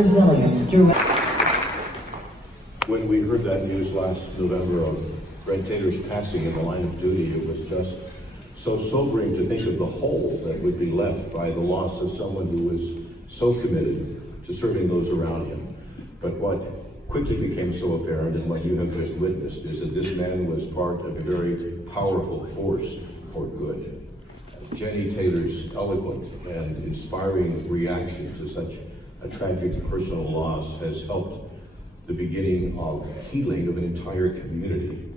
resilience through. When we heard that news last November of Brent Taylor's passing in the line of duty, it was just so sobering to think of the hole that would be left by the loss of someone who was so committed to serving those around him. But what quickly became so apparent, and what you have just witnessed, is that this man was part of a very powerful force for good. Jennie Taylor's eloquent and inspiring reaction to such a tragic personal loss has helped the beginning of healing of an entire community.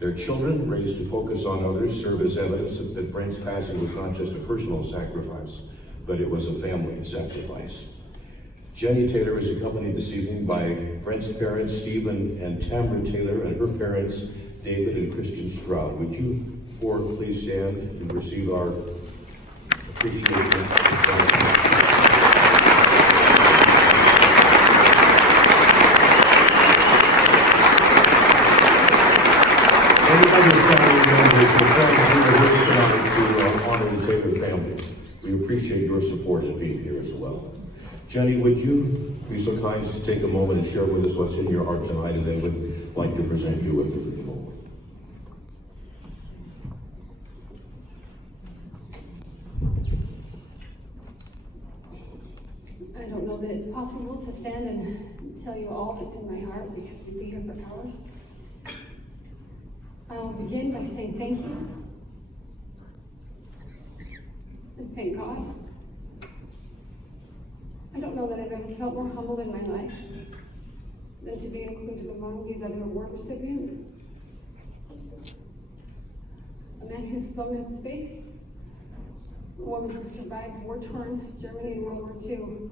Their children, raised to focus on others, serve as evidence that Brent's passing was not just a personal sacrifice, but it was a family sacrifice. Jennie Taylor is accompanied this evening by Brent's parents, Stephen and Tamara Taylor, and her parents, David and Christian Stroud. Would you four please stand and receive our appreciation? Any other family members or friends who are here tonight to honor the Taylor family? We appreciate your support in being here as well. Jennie, would you be so kind as to take a moment and share with us what's in your heart tonight, and then would like to present you with the Freedom Award. I don't know that it's possible to stand and tell you all that's in my heart, because we'd be here for hours. I'll begin by saying thank you. And thank God. I don't know that I've ever felt more humbled in my life than to be included among these other award recipients. A man who's flown in space, a woman who survived war-torn Germany in World War II,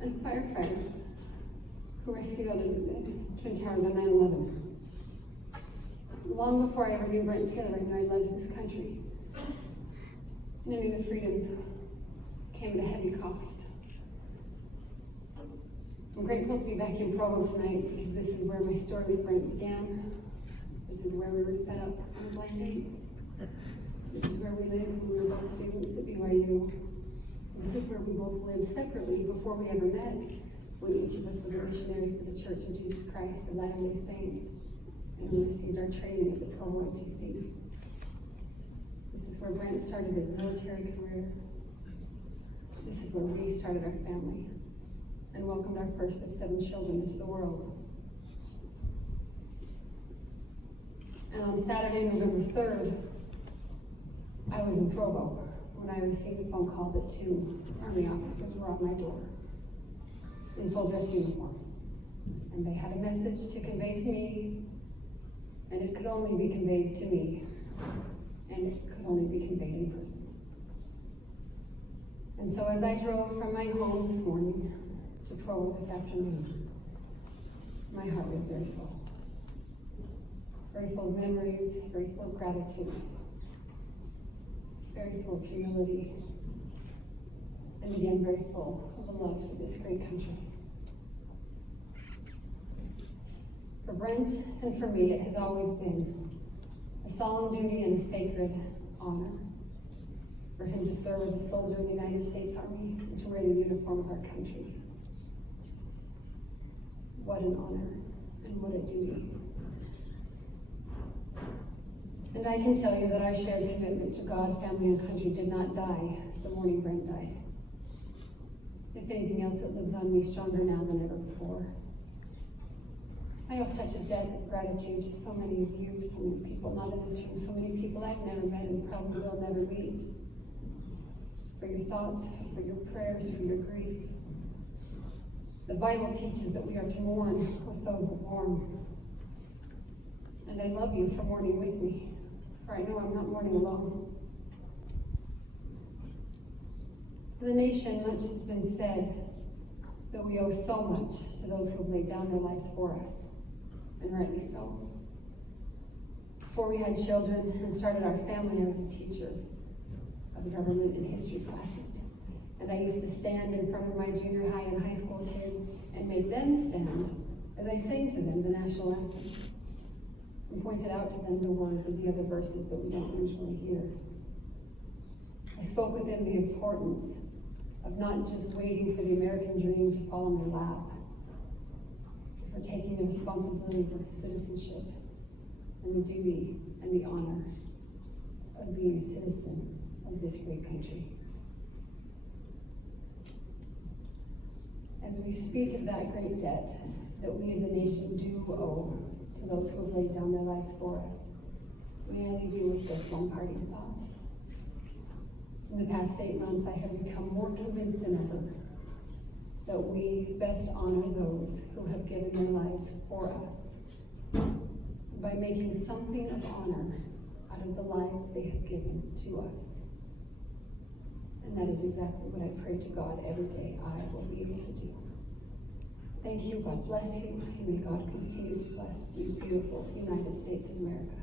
and a firefighter who rescued others at the Twin Towers on 9/11. Long before I ever knew Brent Taylor, I knew I loved this country. And I knew the freedoms came at a heavy cost. I'm grateful to be back in Provo tonight, because this is where my story with Brent began. This is where we were set up on a blind date. This is where we lived when we were both students at BYU. This is where we both lived separately before we ever met, when each of us was a missionary for the Church of Jesus Christ of Latter-day Saints, and we received our training at the Provo OTC. This is where Brent started his military career. This is where we started our family and welcomed our first of 7 children into the world. And on Saturday, November 3rd, I was in Provo when I received a phone call that 2 Army officers were on my door in full dress uniform. And they had a message to convey to me, and it could only be conveyed to me, and it could only be conveyed in person. And so as I drove from my home this morning to Provo this afternoon, my heart was very full. Very full of memories, very full of gratitude, very full of humility, and again, very full of a love for this great country. For Brent and for me, it has always been a solemn duty and a sacred honor for him to serve as a soldier in the United States Army and to wear the uniform of our country. What an honor and what a duty. And I can tell you that our shared commitment to God, family, and country did not die the morning Brent died. If anything else, it lives on me stronger now than ever before. I owe such a debt of gratitude to so many of you, so many people not in this room, so many people I've never met and probably will never meet. For your thoughts, for your prayers, for your grief. The Bible teaches that we are to mourn with those that mourn. And I love you for mourning with me, for I know I'm not mourning alone. For the nation, much has been said that we owe so much to those who have laid down their lives for us, and rightly so. Before we had children and started our family, I was a teacher of government and history classes. And I used to stand in front of my junior high and high school kids and make them stand as I sang to them the national anthem and pointed out to them the words of the other verses that we don't usually hear. I spoke with them the importance of not just waiting for the American dream to fall in their lap, but for taking the responsibilities of citizenship and the duty and the honor of being a citizen of this great country. As we speak of that great debt that we as a nation do owe to those who have laid down their lives for us, may I leave you with just one parting thought. In the past 8 months, I have become more convinced than ever that we best honor those who have given their lives for us by making something of honor out of the lives they have given to us. And that is exactly what I pray to God every day I will be able to do. Thank you, God bless you, and may God continue to bless these beautiful United States of America.